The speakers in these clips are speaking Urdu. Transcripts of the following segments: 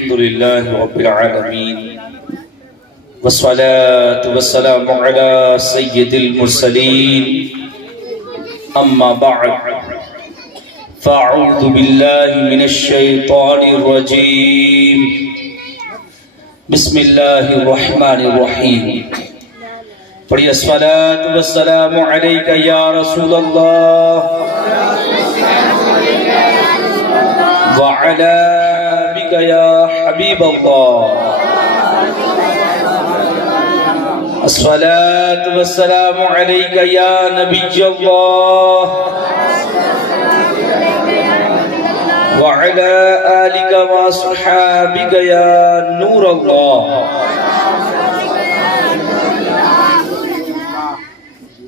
الحمد لله رب العالمين والصلاة والسلام على سيد المرسلين أما بعد فأعوذ بالله من الشيطان الرجيم بسم الله الرحمن الرحيم پڑھیے الصلاة والسلام عليك يا رسول الله وعلى بك يا حبيب الله الصلاة والسلام عليك يا نبي الله وعلى آلك وصحابك يا نور الله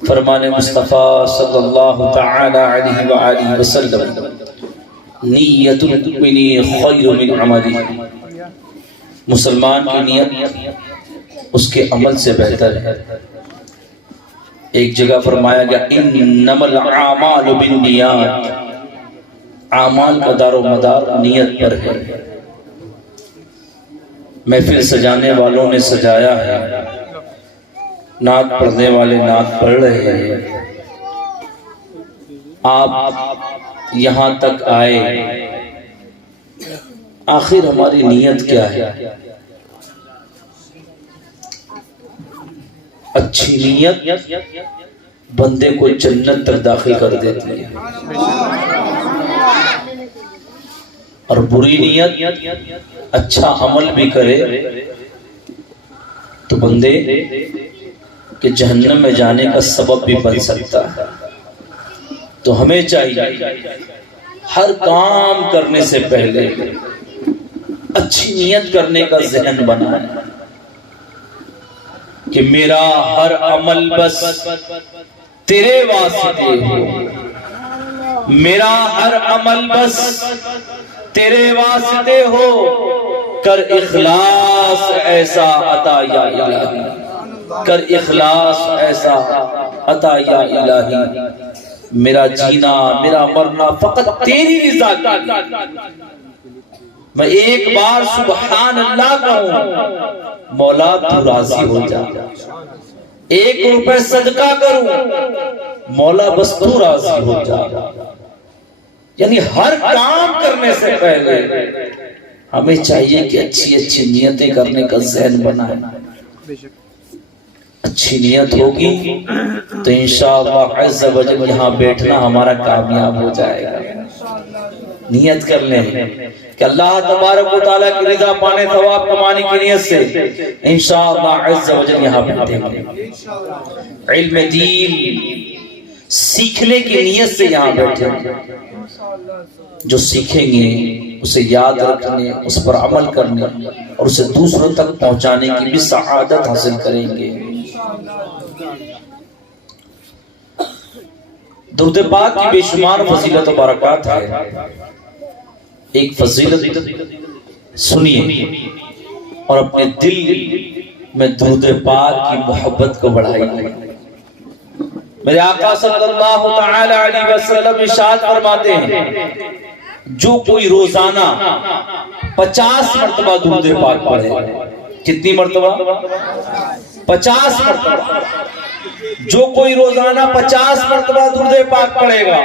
فرمان مصطفیٰ صلی اللہ تعالی علیہ وآلہ وسلم نیت المؤمن خیر من عملی، مسلمان کی نیت اس کے عمل سے بہتر ہے۔ ایک جگہ فرمایا گیا انما الاعمال بالنیات، اعمال کا دار و مدار نیت پر ہے۔ محفل سجانے والوں نے سجایا ہے، نعت پڑھنے والے نعت پڑھ رہے ہیں، آپ یہاں تک آئے، آخر ہماری نیت کیا ہے؟ اچھی نیت بندے کو جنت تک داخل کر دیتی ہے، اور بری نیت اچھا عمل بھی کرے تو بندے کہ جہنم میں جانے کا سبب بھی بن سکتا ہے۔ تو ہمیں چاہیے ہر کام کرنے سے پہلے اچھی نیت کرنے کا ذہن بنائیں کہ میرا ہر عمل بس تیرے واسطے ہو، میرا ہر عمل بس تیرے واسطے ہو، کر اخلاص ایسا عطا یا الہی، کر اخلاص ایسا عطا یا الہی، میرا جینا میرا مرنا فقط تیری رضا کے لیے، میں ایک بار سبحان اللہ کہوں مولا تو راضی ہو جا، 1 روپے صدقہ کروں مولا بس تو راضی ہو جا۔ یعنی ہر کام کرنے سے پہلے ہمیں چاہیے کہ اچھی اچھی نیتیں کرنے کا ذہن بنائیں۔ اچھی نیت ہوگی تو انشاءاللہ عز و جل یہاں بیٹھنا ہمارا کامیاب ہو جائے گا۔ نیت کر لیں کہ اللہ تبارک و تعالیٰ کی رضا پانے، ثواب کمانے کی نیت سے انشاءاللہ عز و جل یہاں بیٹھیں گے، علم دین سیکھنے کی نیت سے یہاں بیٹھیں گے، جو سیکھیں گے اسے یاد رکھنے، اس پر عمل کرنے اور اسے دوسروں تک پہنچانے کی بھی سعادت حاصل کریں گے۔ درود پاک کی بے شمار فضیلت و برکات ہے، ایک فضیلت سنیے اور اپنے دل میں درود پاک کی محبت کو بڑھائیے۔ میرے آقا صلی اللہ تعالی علیہ وسلم ارشاد فرماتے ہیں جو کوئی روزانہ 50 مرتبہ درود پاک پڑھے، کتنی مرتبہ؟ 50 مرتبہ، جو کوئی روزانہ 50 مرتبہ درود پاک پڑھے گا،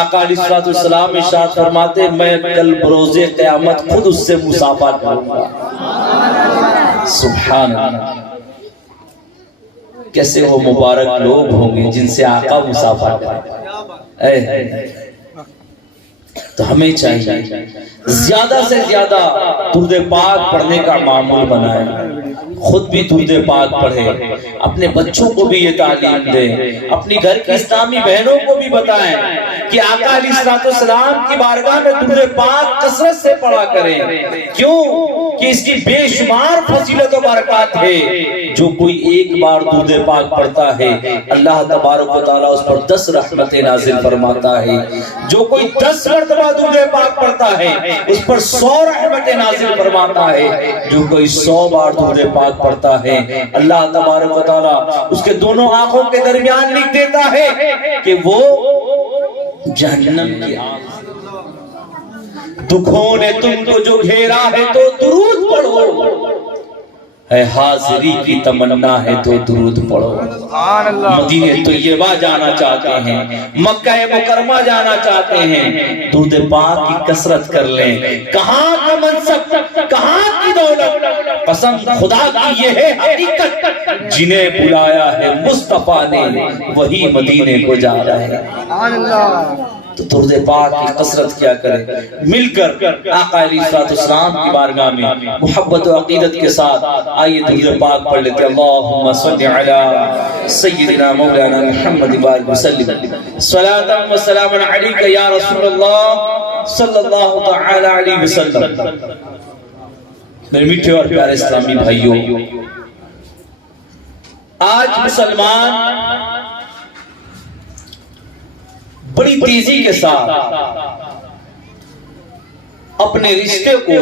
آقا علیہ السلام ارشاد فرماتے میں کل بروز قیامت خود اس سے مصافحہ کروں گا۔ سبحان اللہ، کیسے وہ مبارک لوگ ہوں گے جن سے آقا مصافحہ کریں۔ تو ہمیں چاہیے زیادہ سے زیادہ درود پاک پڑھنے کا معمول بنائیں، خود بھی درود پاک پڑھیں، اپنے بچوں کو بھی یہ تعلیم دیں، اپنی گھر کی اسلامی بہنوں کو بھی بتائیں کہ آقا علیہ السلام کی بارگاہ میں درود پاک کثرت سے پڑھا کریں۔ کیوں کہ اس کی بے شمار فضیلت و برکات ہے۔ جو کوئی ایک بار درود پاک پڑھتا ہے اللہ تبارک و تعالیٰ اس پر 10 رحمتیں نازل فرماتا ہے، جو کوئی 10 مرتبہ درود پاک پڑھتا ہے اس پر 100 رحمتیں نازل فرماتا ہے، جو کوئی 100 بار درود پاک پڑھتا ہے اللہ تبارک و تعالیٰ اس کے دونوں آنکھوں کے درمیان لکھ دیتا ہے کہ وہ جہنم کی آگ۔ دکھوں نے تم کو جو گھیرا ہے تو اے حاضری کی تمنا ہے تو درود پڑھو. مدینہ طیبہ جانا چاہتے ہیں, مکہ مکرمہ جانا چاہتے ہیں, درود پاک کی کثرت کر لیں. کہاں کا منصب, کہاں کی دولت, قسم خدا کی یہ ہے حقیقت, جنہیں بلایا ہے مصطفیٰ نے وہی مدینے کو جا رہے ہیں. تو درود پاک کی کثرت کیا کریں. مل کر آقا علیہ السلام کی بارگاہ میں محبت و عقیدت کے ساتھ آئیے درود پاک پڑھ لیتے. اللہم صلی علی سیدنا مولانا محمد وآلہ وسلم صلاۃ و سلام علیک یا رسول اللہ صلی اللہ تعالی علیہ وسلم. میرے میٹھے اور پیارے اسلامی بھائیوں, آج مسلمان بڑی تیزی کے ساتھ اپنے رشتے کو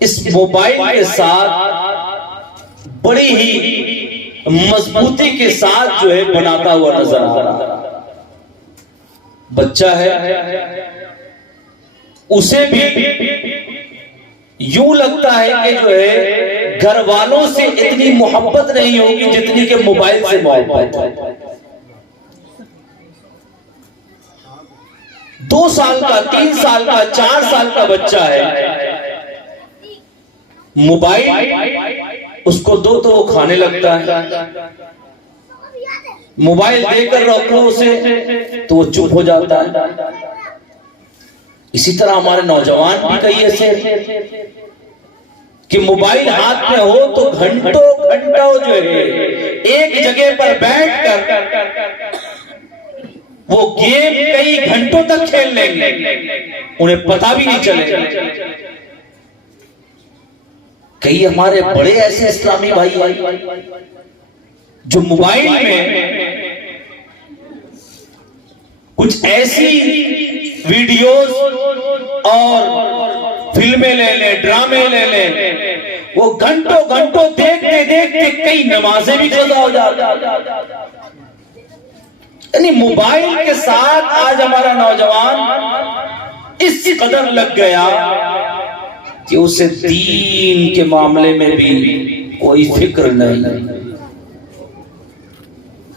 اس موبائل کے ساتھ بڑی ہی مضبوطی کے ساتھ جو ہے بناتا ہوا نظر آ رہا ہے. بچہ ہے, اسے بھی یوں لگتا ہے کہ جو ہے گھر والوں سے اتنی محبت نہیں ہوگی جتنی کہ موبائل سے محبت ہے. 2 سال کا, 3 سال کا, 4 سال کا بچہ ہے, موبائل اس کو دو تو وہ کھانے لگتا ہے, موبائل دے کر رکھو اسے تو وہ چپ ہو جاتا ہے. اسی طرح ہمارے نوجوان بھی کئی ایسے کہ موبائل ہاتھ میں ہو تو گھنٹوں جو ہے ایک جگہ پر بیٹھ کر وہ گیم کئی گھنٹوں تک کھیل لیں گے, انہیں پتہ بھی نہیں چلے گا. کئی ہمارے بڑے ایسے اسلامی بھائی جو موبائل میں کچھ ایسی ویڈیوز اور فلمیں لے لیں, ڈرامے لے لیں, وہ گھنٹوں دیکھتے کئی نمازیں بھی قضا ہو جاتی. یعنی موبائل کے ساتھ آج ہمارا نوجوان اس قدر لگ گیا کہ اسے دین کے معاملے میں بھی کوئی فکر نہیں,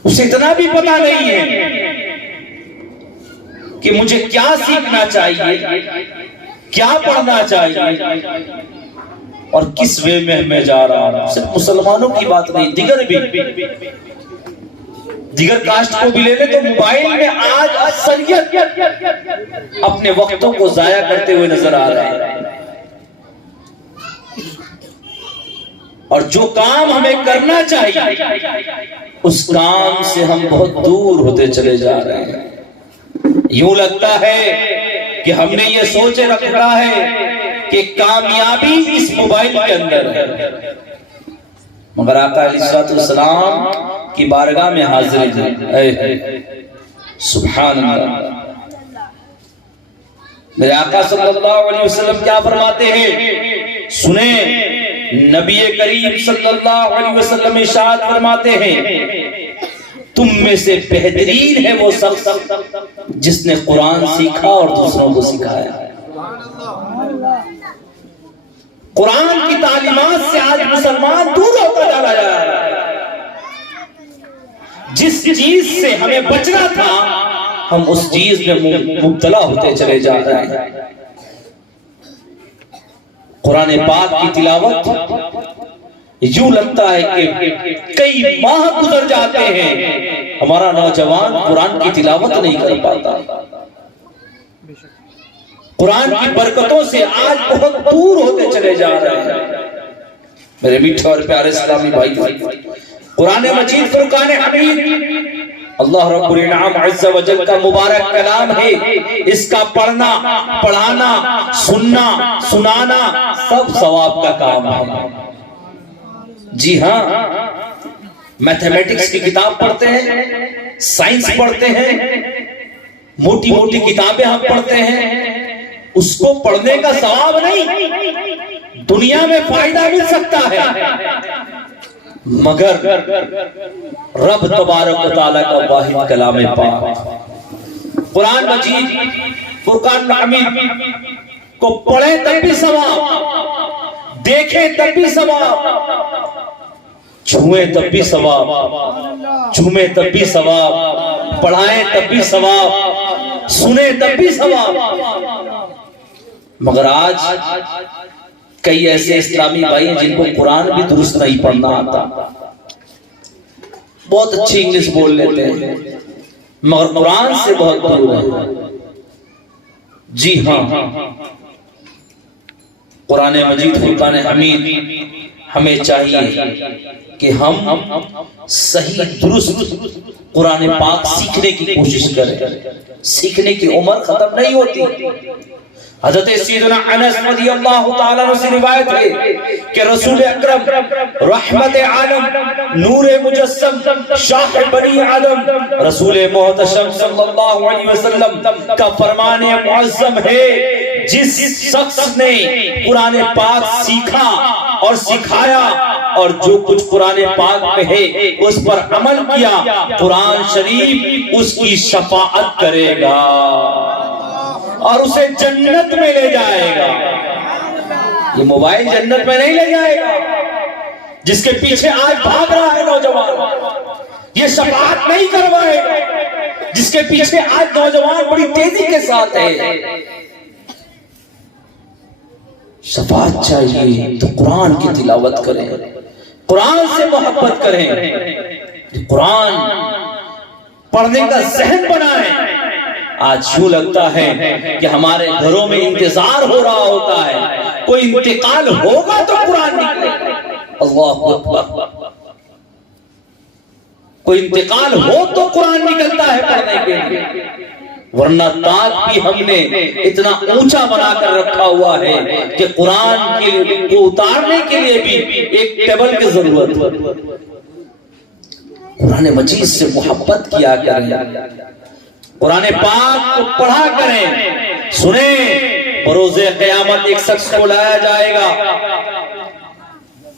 اسے اتنا بھی پتہ نہیں ہے کہ مجھے کیا سیکھنا چاہیے, کیا پڑھنا چاہیے اور کس وے میں میں جا رہا ہوں. صرف مسلمانوں کی بات نہیں, دیگر کاسٹ کو بھی لے لیں تو موبائل میں آج اکثریت اپنے وقتوں کو ضائع کرتے ہوئے نظر آ رہے ہیں. اور جو کام ہمیں کرنا چاہیے اس کام سے ہم بہت دور ہوتے چلے جا رہے ہیں. یوں لگتا ہے کہ ہم نے یہ سوچے رکھا ہے کہ کامیابی اس موبائل کے اندر ہے, مگر آقا علیہ السلام کی بارگاہ میں حاضر ہیں. سبحان اللہ, میرے آقا صلی اللہ علیہ وسلم کیا فرماتے ہیں, سنیں. نبی کریم صلی اللہ علیہ وسلم ارشاد فرماتے ہیں, تم میں سے بہترین ہے وہ شخص جس نے قرآن سیکھا اور دوسروں کو سکھایا. قرآن کی تعلیمات سے آج مسلمان دور ہوتا جا رہا ہے. جس چیز سے ہمیں بچنا تھا ہم اس چیز میں مبتلا ہوتے چلے جا رہے ہیں. قرآن پاک کی تلاوت یوں لگتا ہے کہ کئی ماہ گزر جاتے ہیں ہمارا نوجوان قرآن کی تلاوت نہیں کر پاتا. قرآن کی برکتوں سے آج بہت دور ہوتے چلے جا رہے ہیں. میرے میٹھے اور پیارے اسلامی بھائی, قرآن مجید فرقان حمید اللہ رب الانعام عز و جل کا مبارک کلام ہے. اس کا پڑھنا, پڑھانا, سننا, سنانا سب ثواب کا کام ہے. جی ہاں, میتھمیٹکس کی کتاب پڑھتے ہیں, سائنس پڑھتے ہیں, موٹی موٹی کتابیں ہم پڑھتے ہیں, اس کو پڑھنے کا ثواب نہیں, دنیا میں فائدہ مل سکتا ہے, مگر رب تبارک و تعالیٰ کا واحد کلام پاک قرآن مجید فرقان حمید کو پڑھیں تب بھی ثواب, دیکھیں تب بھی ثواب، چھوئیں تب بھی ثواب، چومیں تب بھی ثواب، پڑھائیں تب بھی ثواب، سنیں تب بھی ثواب۔ مگر آج کئی ایسے اسلامی بھائی ہیں جن کو قرآن بھی درست نہیں پڑھنا آتا، بہت اچھی انگلش بول لیتے ہیں مگر قرآن سے بہت دور ہے۔ جی ہاں، قرآن مجید فرقان حمید ہمیں چاہیے کہ ہم صحیح درست قرآن پاک سیکھنے کی کوشش کریں۔ سیکھنے کی عمر ختم نہیں ہوتی۔ حضرت سیدنا انس رضی اللہ تعالیٰ عنہ سے روایت ہے کہ رسول اکرم رحمت عالم نور مجسم شاہ بنی آدم رسول محتشم صلی اللہ علیہ وسلم کا فرمان معظم ہے، جس شخص نے قرآن پاک سیکھا اور سکھایا اور جو کچھ قرآن پاک میں ہے اس پر عمل کیا، قرآن شریف اس کی شفاعت کرے گا اور اسے جنت میں لے جائے گا۔ یہ موبائل جنت میں نہیں لے جائے گا، جس کے پیچھے آج بھاگ رہا ہے نوجوان، یہ شفاعت نہیں کروائے گا، جس کے پیچھے آج نوجوان بڑی تیزی کے ساتھ ہے۔ شفاعت چاہیے تو قرآن کی تلاوت کریں، قرآن سے محبت کریں، قرآن پڑھنے کا ذہن بنائیں۔ آج یوں لگتا ہے کہ ہمارے گھروں میں انتظار ہو رہا ہوتا ہے، کوئی انتقال ہوگا تو قرآن نکلے گا۔ اللہ اکبر، کوئی انتقال ہو تو قرآن نکلتا ہے پڑھنے کے لیے، ورنہ تاج بھی ہم نے اتنا اونچا بنا کر رکھا ہوا ہے کہ قرآن کو اتارنے کے لیے بھی ایک ٹیبل کی ضرورت ہے۔ قرآن مجید سے محبت کیا کریں، قرآن پاک کو پڑھا کریں، سنیں۔ بروز قیامت ایک شخص کو لایا جائے گا،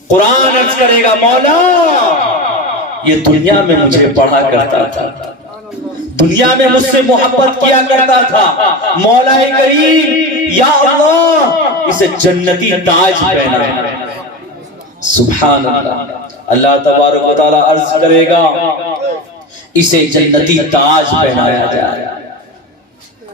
قرآن عرض کرے گا مولا یہ دنیا میں مجھے پڑھا کرتا تھا، دنیا میں مجھ سے محبت کیا کرتا تھا، مولا کریم یا اللہ اسے جنتی تاج پہنا۔ سبحان اللہ، اللہ تبارک و تعالی عرض کرے گا اسے جنتی تاج پہنایا جائے۔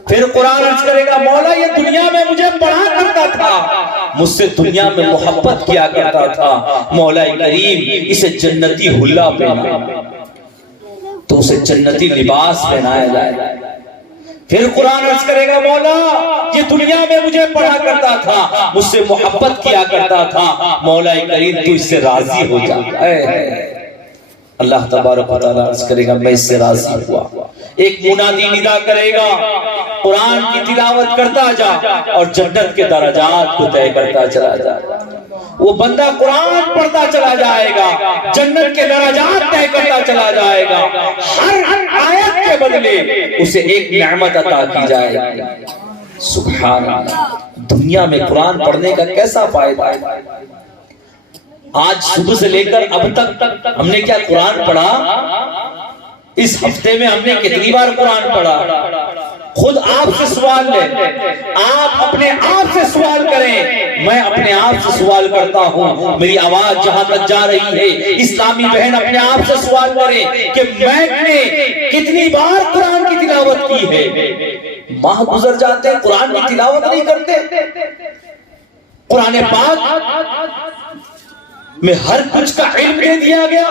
پھر قرآن عرض کرے گا مولا یہ دنیا میں مجھے پڑھا کرتا تھا، مجھ سے دنیا میں محبت کیا کرتا تھا، مولا کریم اسے جنتی حلہ پہنا، تو اسے جنتی لباس پہنایا جائے۔ پھر قرآن عرض کرے گا مولا یہ دنیا میں مجھے پڑھا کرتا تھا، مجھ سے محبت کیا کرتا تھا، مولا کریم تو اس سے راضی ہو جا۔ اللہ تبارک و تعالیٰ عرض کرے گا میں اس سے راضی ہوا۔ ایک منادی ندا کرے گا قرآن کی تلاوت کرتا جا اور جنت کے درجات کو طے کرتا چلا جائے۔ وہ بندہ قرآن پڑھتا چلا جائے گا، جنت کے درجات طے کرتا چلا جائے گا، ہر آیت کے بدلے اسے ایک نعمت عطا کی جائے گی۔ سبحان اللہ، دنیا میں قرآن پڑھنے کا کیسا فائدہ ہے۔ آج صبح سے لے کر اب تک ہم نے کیا قرآن پڑھا؟ اس ہفتے میں ہم نے کتنی بار قرآن پڑھا؟ خود آپ سے سوال لیں، آپ اپنے آپ سے سوال کریں، میں اپنے آپ سے سوال کرتا ہوں، میری آواز جہاں تک جا رہی ہے اسلامی بہن اپنے آپ سے سوال کریں کہ میں نے کتنی بار قرآن کی تلاوت کی ہے۔ ماہ گزر جاتے ہیں قرآن کی تلاوت نہیں کرتے۔ قرآن پاک میں ہر کچھ کا علم دے دیا گیا۔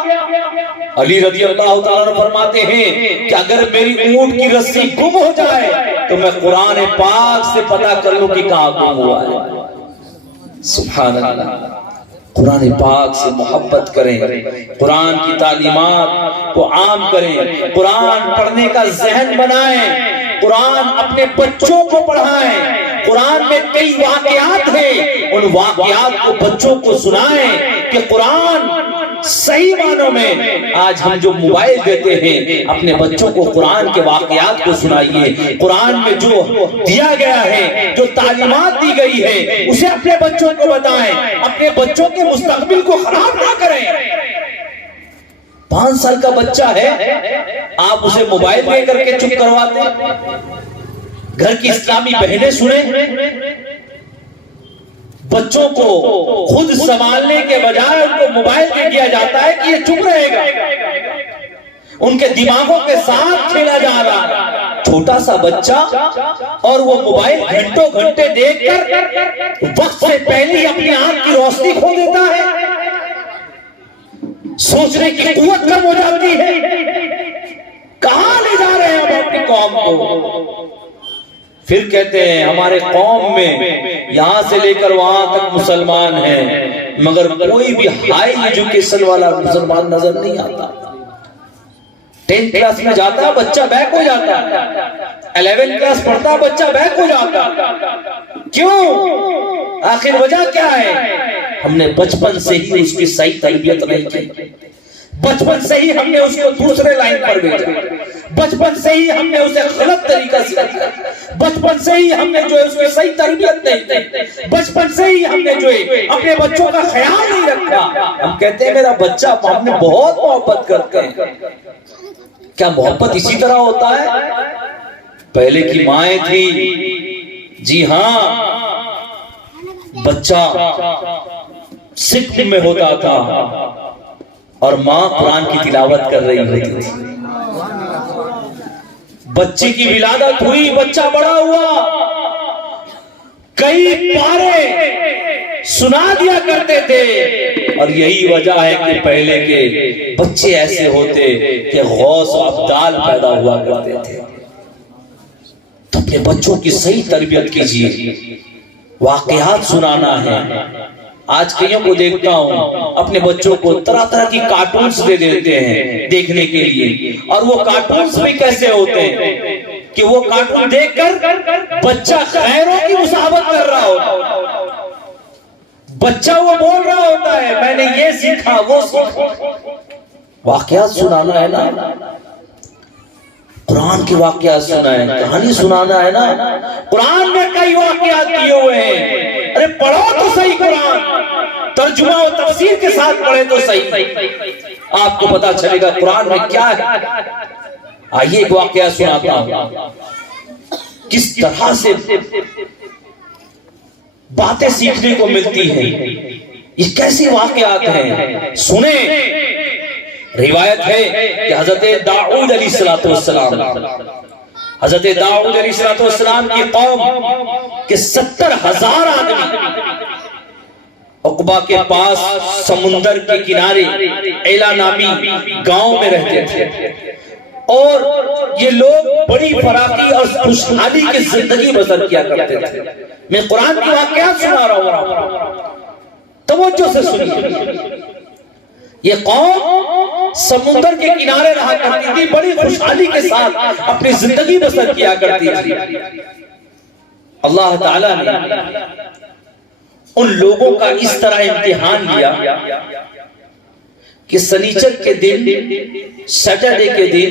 علی رضی اللہ تعالیٰ فرماتے ہیں کہ اگر میری اونٹ کی رسی گم ہو جائے تو میں قرآن پاک سے پتہ کر لوں کہ کہاں گم ہوا ہے۔ سبحان اللہ، قرآن پاک سے محبت کریں، قرآن کی تعلیمات کو عام کریں، قرآن پڑھنے کا ذہن بنائیں، قرآن اپنے بچوں کو پڑھائیں۔ قرآن میں کئی واقعات ہیں، ان واقعات کو بچوں کو سنائیں کہ قرآن صحیح معنوں میں آج ہم جو موبائل دیتے ہیں اپنے بچوں کو قرآن کے واقعات کو سنائیے۔ قرآن میں جو دیا گیا ہے، جو تعلیمات دی گئی ہے اسے اپنے بچوں کو بتائیں، اپنے بچوں کے مستقبل کو خراب نہ کریں۔ 5 سال کا بچہ ہے، آپ اسے موبائل دے کر کے چپ کرواتے۔ گھر کی اسلامی بہنیں سنیں، بچوں کو خود سنبھالنے کے بجائے ان کو موبائل دے دیا جاتا ہے کہ یہ چپ رہے گا، ان کے دماغوں کے ساتھ کھیلا جا رہا ہے۔ چھوٹا سا بچہ اور وہ موبائل گھنٹوں گھنٹے دیکھ کر وقت سے پہلے اپنی آنکھ کی روشنی کھو دیتا ہے، سوچنے کی قوت کم ہو جاتی ہے۔ کہاں لے جا رہے ہیں ہم اپنی قوم کو؟ پھر کہتے ہیں ہمارے قوم میں یہاں سے لے کر وہاں تک مسلمان ہیں، مگر کوئی بھی ہائی ایجوکیشن والا مسلمان نظر نہیں آتا۔ 10 کلاس میں جاتا ہے بچہ بیک ہو جاتا ہے، 11 کلاس پڑھتا ہے بچہ بیک ہو جاتا ہے۔ کیوں؟ آخر وجہ کیا ہے؟ ہم نے بچپن سے ہی اس کی صحیح تربیت نہیں کی، بچپن سے ہی ہم نے اس کو دوسرے لائن پر بھیجا، بچپن سے ہی ہم نے اسے غلط طریقہ سکھایا، بچپن سے ہی ہم نے جو ہے اس کی صحیح تربیت نہیں کی، بچپن سے ہی ہم نے جو ہے اپنے بچوں کا خیال نہیں رکھا۔ ہم کہتے ہیں میرا بچہ، ہم نے بہت محبت کرتے ہیں۔ کیا محبت اسی طرح ہوتا ہے؟ پہلے کی مائیں تھی، جی ہاں، بچہ سکھ میں ہوتا تھا اور ماں قرآن کی تلاوت کر رہی ہوتی تھی، بچے کی ولادت ہوئی، بچہ بڑا ہوا، کئی پارے سنا دیا کرتے تھے، اور یہی وجہ ہے کہ پہلے کے بچے ایسے ہوتے کہ غوث و ابدال پیدا ہوا کرتے تھے۔ تو اپنے بچوں کی صحیح تربیت کیجیے، واقعات سنانا ہے۔ آج کئیوں کو دیکھتا ہوں اپنے بچوں کو طرح طرح کی کارٹونز دے دیتے ہیں دیکھنے کے لیے، اور وہ کارٹونز بھی کیسے ہوتے ہیں کہ وہ کارٹون دیکھ کر بچہ غیروں کی مصاحبت کر رہا ہوتا، بچہ وہ بول رہا ہوتا ہے میں نے یہ سیکھا وہ سیکھا۔ واقعات سنانا ہے نا، قرآن کے واقعات سنائیں، کہانی سنانا ہے نا۔ قرآن میں کئی واقعات کیے ہوئے ہیں، ارے پڑھو تو صحیح، قرآن ترجمہ و تفسیر کے ساتھ پڑھے تو صحیح، آپ کو پتا چلے گا قرآن میں کیا ہے۔ آئیے ایک واقعہ سناتا ہوں، کس طرح سے باتیں سیکھنے کو ملتی ہیں، یہ کیسی واقعات ہیں، سنیں۔ روایت ہے کہ حضرت داؤد علیہ السلام، حضرت داؤد علیہ السلام کی قوم کے 70,000 آدمی عقبہ کے پاس سمندر کے کنارے ایلا نامی گاؤں میں رہتے تھے، اور یہ لوگ بڑی فراخی اور خوشحالی کی زندگی بسر کیا کرتے تھے۔ میں قرآن کی واقعات سنا رہا ہوں، توجہ سے سنیے۔ یہ قوم سمندر کے کنارے رہا کرتی تھی، بڑی خوشحالی کے ساتھ اپنی زندگی بسر کیا کرتی تھی۔ اللہ تعالیٰ نے ان لوگوں کا اس طرح امتحان لیا کہ سنیچر کے دن، سیٹرڈے کے دن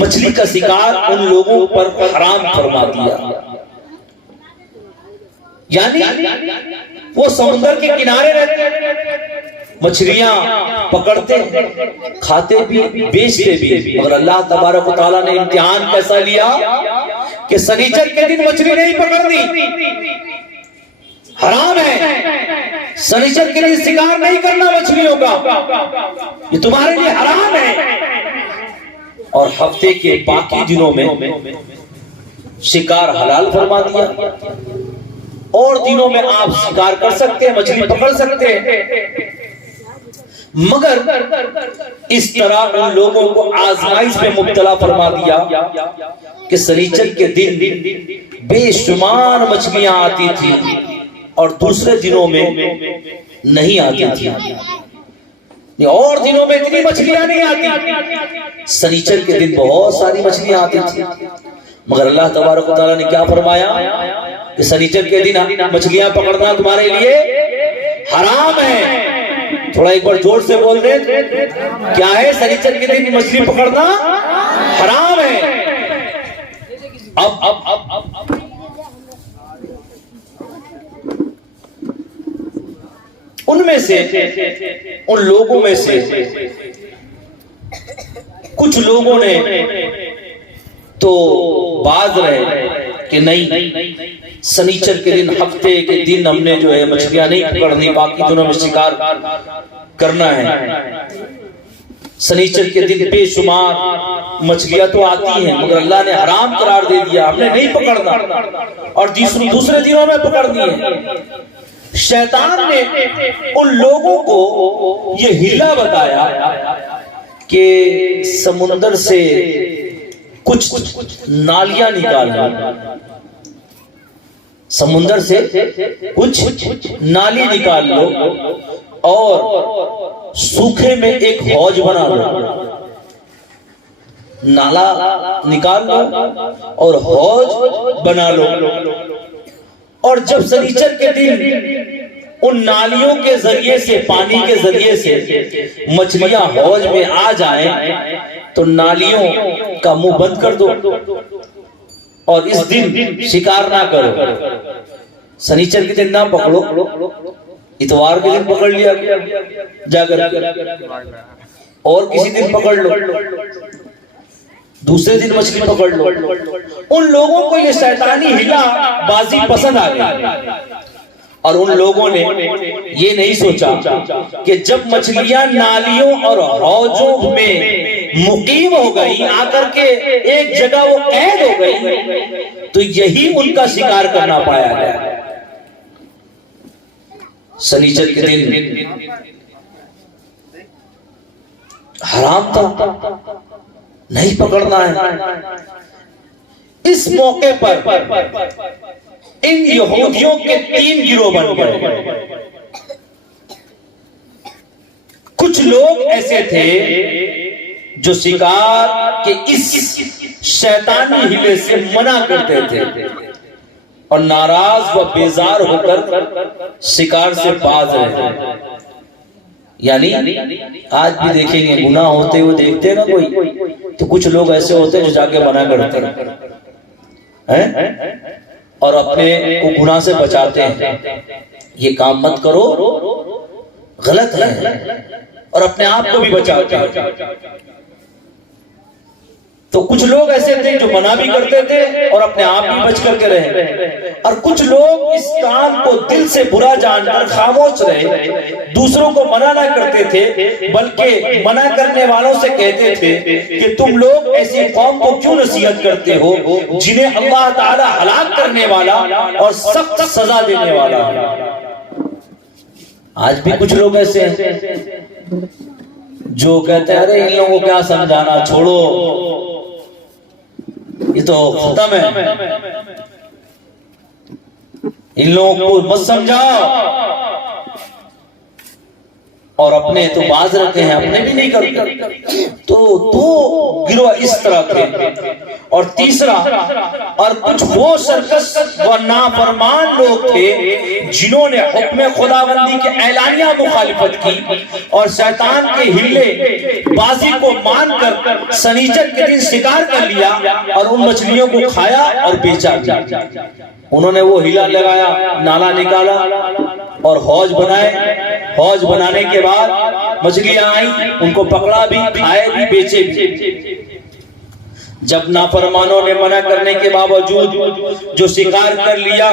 مچھلی کا شکار ان لوگوں پر حرام فرما دیا۔ یعنی وہ سمندر کے کنارے رہتے، مچھلیاں پکڑتے، کھاتے بھی بیچتے بھی، مگر اللہ تبارک و تعالیٰ نے امتحان کیسا لیا کہ سنیچر کے دن مچھلی نہیں پکڑنی، حرام ہے، سنیچر کے دن شکار نہیں کرنا مچھلیوں کا، یہ تمہارے لیے حرام ہے، اور ہفتے کے باقی دنوں میں شکار حلال فرما دیا، اور دنوں میں آپ شکار کر سکتے ہیں، مچھلی پکڑ سکتے ہیں۔ مگر اس طرح ان لوگوں کو آزمائش میں مبتلا فرما دیا کہ سنیچر کے دن بے شمار مچھلیاں آتی تھی اور دوسرے دنوں میں نہیں آتی تھی، اور دنوں میں اتنی مچھلیاں نہیں آتی، سنیچر کے دن بہت ساری مچھلیاں آتی تھی۔ مگر اللہ تبارک و تعالیٰ نے کیا فرمایا کہ سنیچر کے دن مچھلیاں پکڑنا تمہارے لیے حرام ہے۔ تھوڑا ایک بار زور سے بول دیں، کیا ہے؟ سنیچر کے دن مچھلی پکڑنا حرام ہے۔ اب ان میں سے، ان لوگوں میں سے کچھ لوگوں نے تو باز رہے کہ نہیں، سنیچر کے دن، ہفتے کے دن ہم نے جو ہے مچھلیاں نہیں پکڑنی، باقی دنوں میں شکار کرنا ہے۔ سنیچر کے دن بے شمار مچھلیاں تو آتی ہیں مگر اللہ نے حرام قرار دے دیا، ہم نے نہیں پکڑنا، اور دوسرے دنوں میں پکڑنی ہے۔ شیطان نے ان لوگوں کو یہ ہیلا بتایا کہ سمندر سے کچھ نالیاں نکالنا، سمندر سے کچھ نالی نکال لو اور سوکھے میں ایک حوض بنا لو، نالا نکال لو اور حوض بنا لو، اور جب سنیچر کے دن ان نالیوں کے ذریعے سے، پانی کے ذریعے سے مچھلیاں حوض میں آ جائیں تو نالیوں کا منہ بند کر دو اور اس دن شکار نہ کرو۔ سنیچر کے دن نہ پکڑو، اتوار کے دن پکڑ لیا جا کر، اور کسی دن پکڑ لو، دوسرے دن مچھلی پکڑ لو۔ ان لوگوں کو یہ شیطانی ہلا بازی پسند آ گئی، اور ان لوگوں نے یہ نہیں سوچا کہ جب مچھلیاں نالیوں اور حوضوں میں مقیم ہو گئی، آ کر کے ایک جگہ وہ قید ہو گئی، تو یہی ان کا شکار کرنا پایا گیا۔ سنیچر کے دن حرام تھا، نہیں پکڑنا ہے۔ اس موقع پر ان یہودیوں کے 3 گروہ بن گئے۔ کچھ لوگ ایسے تھے جو شکار کے اس شیطانی ہلے سے منع کرتے تھے اور ناراض و بیزار ہو کر شکار سے باز رہے۔ یعنی آج بھی دیکھیں گے گناہ ہوتے ہوئے دیکھتے نا کوئی، تو کچھ لوگ ایسے ہوتے ہیں جو جا کے منع کرتے ہیں اور اپنے کو گناہ سے بچاتے ہیں، یہ کام مت کرو، غلط ہے، اور اپنے آپ کو بھی بچاتے ہیں۔ تو کچھ لوگ ایسے تھے جو منع بھی کرتے تھے اور اپنے آپ بھی بچ کر کے رہے، اور کچھ لوگ اس کام کو دل سے برا جان کر خاموش رہے، دوسروں کو منع نہ کرتے تھے بلکہ منع کرنے والوں سے کہتے تھے کہ تم لوگ ایسی قوم کو کیوں نصیحت کرتے ہو جنہیں اللہ تعالی ہلاک کرنے والا اور سخت سزا دینے والا ہے۔ آج بھی کچھ لوگ ایسے ہیں جو کہتے ہیں ارے ان لوگوں کو کیا سمجھانا، چھوڑو، یہ تو ختم ہے، ان لوگوں کو مت سمجھاؤ، اور اپنے تو باز رکھتے ہیں، اپنے بھی نہیں کرتے۔ تو دو گروہ اس طرح کے، اور تیسرا، اور کچھ وہ سرکش و نافرمان لوگ تھے جنہوں نے حکم خداوندی کے اعلانیہ مخالفت کی اور شیطان کے ہلے بازی کو مان کر سنیچر کے دن شکار کر لیا اور ان مچھلیوں کو کھایا اور بیچا بھی۔ انہوں نے وہ ہلا لگایا، نالا نکالا اور حوض بنائے، حوض بنانے کے بعد مچھلیاں آئیں، ان کو پکڑا بھی، کھائے بھی، بیچے بھی۔ جب نافرمانوں نے منع کرنے کے باوجود جو شکار کر لیا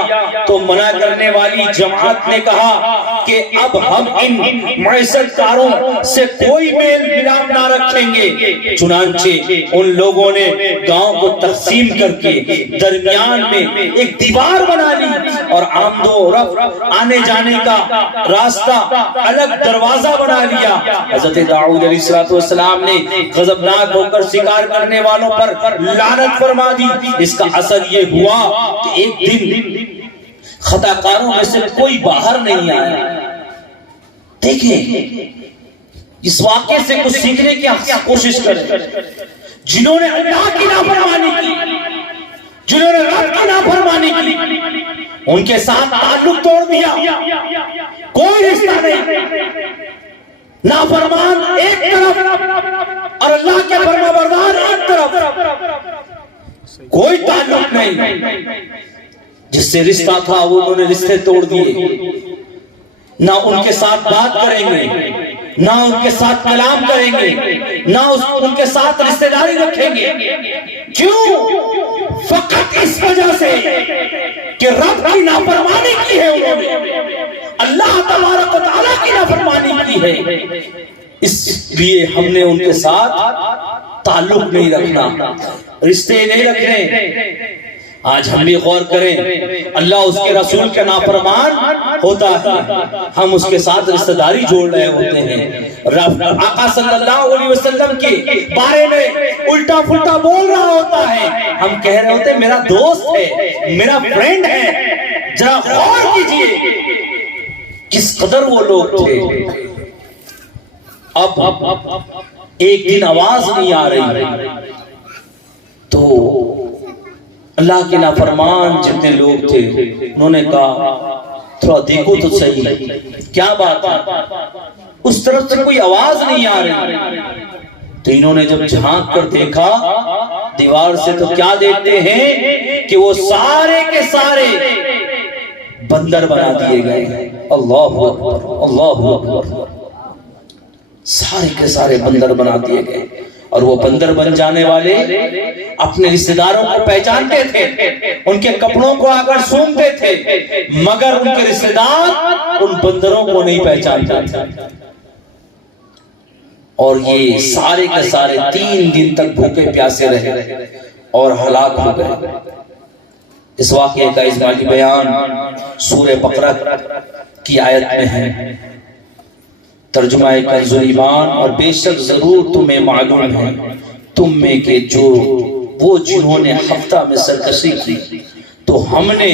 تو منع کرنے والی جماعت نے کہا کہ اب ہم ان معیشت کاروں سے کوئی میل ملاپ نہ رکھیں گے۔ چنانچہ ان لوگوں نے گاؤں کو تقسیم کر کے درمیان میں ایک دیوار بنا لی اور آمد و رفع آنے جانے کا راستہ الگ دروازہ بنا لیا۔ حضرت داؤد علیہ السلام نے غضبناک ہو کر شکار کرنے والوں پر لعنت فرما دی۔ اس کا اثر یہ ہوا کہ ایک دن خطا کاروں میں سے کوئی باہر نہیں آیا۔ دیکھیں اس واقعے سے کچھ سیکھنے کی کوشش کریں۔ جنہوں نے اللہ کی نافرمانی کی، جنہوں نے رب کی نافرمانی کی، ان کے ساتھ تعلق توڑ دیا، کوئی رشتہ نہیں، نافرمان ایک طرف اور اللہ کے فرمانبردار ایک طرف، کوئی تعلق نہیں۔ جس سے رشتہ تھا وہ انہوں نے رشتے توڑ دیے، نہ ان کے ساتھ بات کریں گے، نہ ان کے ساتھ کلام کریں گے، نہ ان کے ساتھ رشتہ داری رکھیں گے۔ کیوں؟ فقط اس وجہ سے کہ رب کی نافرمانی کی ہے انہوں نے، اللہ تبارک و تعالیٰ کی نافرمانی کی ہے، اس لیے ہم نے ان کے ساتھ تعلق نہیں رکھنا، رشتے نہیں رکھنے۔ آج ہم بھی غور کریں، اللہ اس کے رسول کا نافرمان ہوتا ہے، ہم اس کے ساتھ رشتہ داری جوڑ رہے ہوتے ہیں، آقا صلی اللہ علیہ وسلم کے بارے میں الٹا پھلٹا بول رہا ہوتا ہے، ہم کہہ رہے ہوتے ہیں میرا دوست ہے، میرا فرینڈ ہے۔ ذرا غور کیجئے کس قدر وہ لوگ تھے۔ اب ایک دن آواز نہیں آ رہی تو اللہ کے نافرمان جتنے لوگ تھے انہوں نے کہا تھوڑا دیکھو تو صحیح کیا بات ہے، اس طرف سے کوئی آواز نہیں آ رہی۔ تو انہوں نے جب جھانک کر دیکھا دیوار سے تو کیا دیکھتے ہیں کہ وہ سارے کے سارے بندر بنا دیے گئے۔ اللہ اکبر، اللہ اکبر، سارے کے سارے بندر بنا دیے گئے۔ اور وہ بندر بن جانے والے اپنے رشتہ داروں کو پہچانتے تھے، ان کے کپڑوں کو آگر سونگتے تھے، مگر ان کے رشتہ دار ان بندروں کو نہیں پہچانتے تھے۔ اور یہ سارے کے سارے 3 دن تک بھوکے پیاسے رہے اور ہلاک ہو گئے۔ اس واقعے کا اجمالی بیان سورہ بقرہ کی آیت میں ہے، ترجمہ کنز الایمان۔ اور بے شک ضرور تمہیں معلوم ہے تم میں کہ وہ جنہوں نے ہفتہ میں سرکشی کی تو ہم نے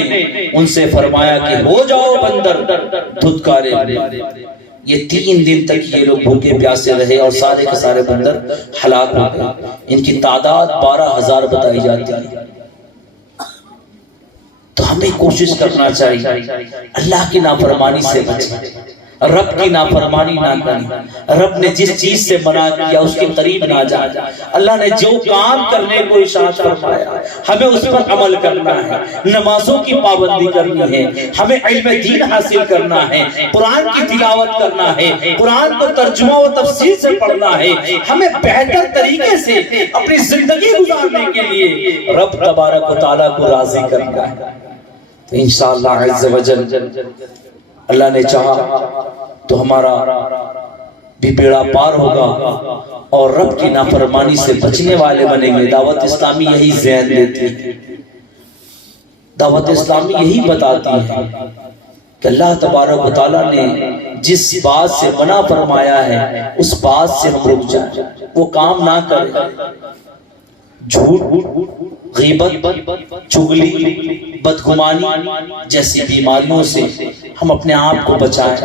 ان سے فرمایا کہ ہو جاؤ بندر دھتکارے۔ یہ 3 دن تک یہ لوگ بھوکے پیاسے رہے اور سارے کے سارے بندر ہلاک ہو گئے۔ ان کی تعداد 12,000 بتائی جاتی ہے۔ تو ہمیں کوشش کرنا چاہیے اللہ کی نافرمانی سے بچیں، رب کی نافرمانی نہ کریں، رب نے جس چیز سے منع کیا اس کے قریب نہ جائے، اللہ نے جو کام کرنے کو ارشاد فرمایا ہمیں اس پر عمل کرنا ہے، نمازوں کی پابندی کرنی ہے، ہمیں علم دین حاصل کرنا ہے، قرآن کی تلاوت کرنا ہے، قرآن کو ترجمہ و تفسیر سے پڑھنا ہے، ہمیں بہتر طریقے سے اپنی زندگی گزارنے کے لیے رب تبارک و تعالیٰ کو راضی کرنا ہے۔ تو انشاءاللہ عز و جل اللہ نے چاہا تو ہمارا بھی بیڑا پار ہوگا اور رب کی نافرمانی سے بچنے والے بنیں گے۔ دعوت اسلامی یہی ذہن دیتی ہے، دعوت اسلامی یہی بتاتی ہے کہ اللہ تبارک و تعالیٰ نے جس بات سے منع فرمایا ہے اس بات سے ہم رک جائیں، وہ کام نہ کریں۔ جھوٹ، غیبت، چغلی، بدگمانی جیسی بیماریوں سے ہم اپنے آپ کو بچائیں،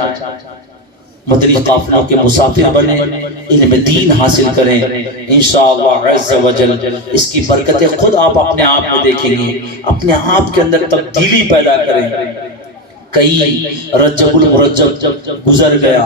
مدنی قافلوں کے مسافر بنیں، علم دین حاصل کریں، انشاءاللہ عز و جل اس کی برکتیں خود آپ اپنے آپ میں دیکھیں گے، اپنے آپ کے اندر تبدیلی پیدا کریں۔ کئی رجب المرجب گزر گیا،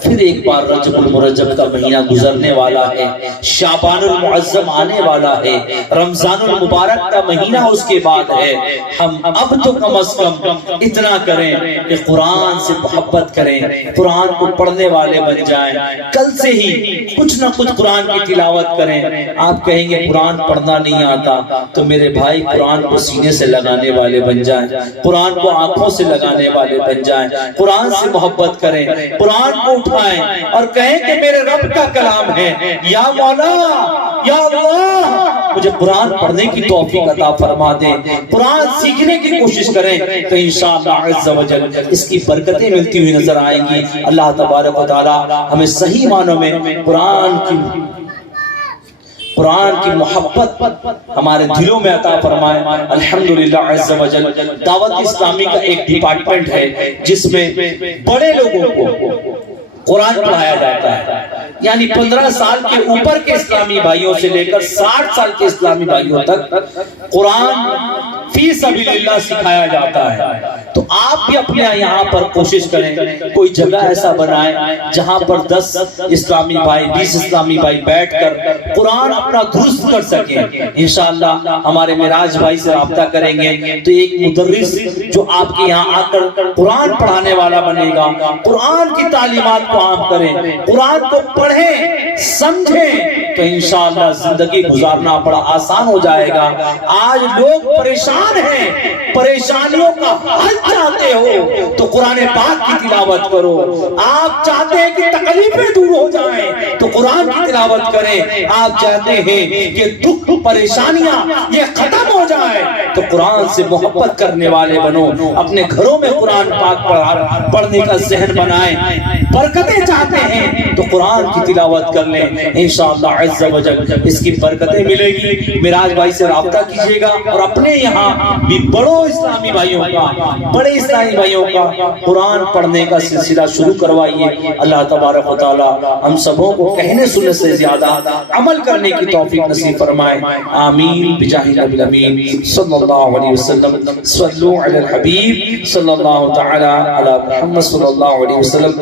پھر ایک بار رجب المرجب کا مہینہ گزرنے والا ہے، شعبان المعظم آنے والا ہے، رمضان المبارک کا مہینہ اس کے بعد ہے۔ ہم اب تو کم از کم اتنا کریں کہ قرآن سے محبت کریں، قرآن کو پڑھنے والے بن جائیں، کل سے ہی کچھ نہ کچھ قرآن کی تلاوت کریں۔ آپ کہیں گے قرآن پڑھنا نہیں آتا، تو میرے بھائی قرآن کو سینے سے لگانے والے بن جائیں، قرآن کو آنکھوں سے لگانے والے بن جائیں، قرآن سے محبت کریں، قرآن کو اٹھائیں اور کہیں کہ میرے رب کا کلام ہے، یا مولا یا اللہ مجھے قرآن پڑھنے کی توفیق عطا فرما دے، قرآن سیکھنے کی کوشش کریں تو انشاءاللہ عز و جل اس کی برکتیں ملتی ہوئی نظر آئیں گی۔ اللہ تبارک و تعالی ہمیں صحیح معنوں میں قرآن کی محبت ہمارے دلوں میں عطا فرمائے۔ الحمدللہ عز و جل دعوت اسلامی کا ایک ڈپارٹمنٹ ہے جس میں بڑے لوگوں کو قرآن پڑھایا جاتا ہے، یعنی 15 سال کے اوپر کے اسلامی بھائیوں سے لے کر 60 سال کے اسلامی بھائیوں تک قرآن فی سبیل اللہ سکھایا جاتا ہے۔ تو آپ بھی اپنے یہاں پر کوشش کریں، کوئی جگہ ایسا بنائیں جہاں پر 10 اسلامی بھائی 20 اسلامی بھائی بیٹھ کر قرآن اپنا درست کر سکیں۔ انشاءاللہ ہمارے معراج بھائی سے رابطہ کریں گے تو ایک مدرس جو آپ کے یہاں آ کر قرآن پڑھانے والا بنے گا، قرآن کی تعلیمات کو عام کریں، قرآن کو پڑھیں سمجھیں تو انشاءاللہ زندگی گزارنا بڑا آسان ہو جائے گا۔ آج لوگ پریشان ہیں، پریشانیوں کا حل چاہتے ہو تو قرآن پاک کی تلاوت کرو۔ آپ چاہتے ہیں کہ تکلیفیں دور ہو جائیں تو قرآن کی تلاوت کریں۔ آپ چاہتے ہیں کہ دکھ پریشانیاں یہ ختم ہو جائیں تو قرآن سے محبت کرنے والے بنو، اپنے گھروں میں قرآن پاک پڑھنے کا ذہن بنائیں۔ برکتیں چاہتے ہیں تو قرآن کی تلاوت کر لیں، انشاءاللہ عز و جل اس کی برکتیں ملے گی۔ معراج بھائی سے رابطہ کیجئے گا اور اپنے یہاں بھی بڑوں اسلامی بھائیوں کا، بڑے اسلامی بھائیوں کا قرآن پڑھنے کا سلسلہ شروع کروائیے۔ اللہ تبارک و تعالی ہم سبوں کو کہنے سننے سے زیادہ عمل کرنے کی توفیق نصیب فرمائے، آمین بجاہ نبی الامین صلی اللہ علیہ وسلم۔ صلو علی الحبیب صلی اللہ تعالی علی محمد صلی اللہ علیہ وسلم۔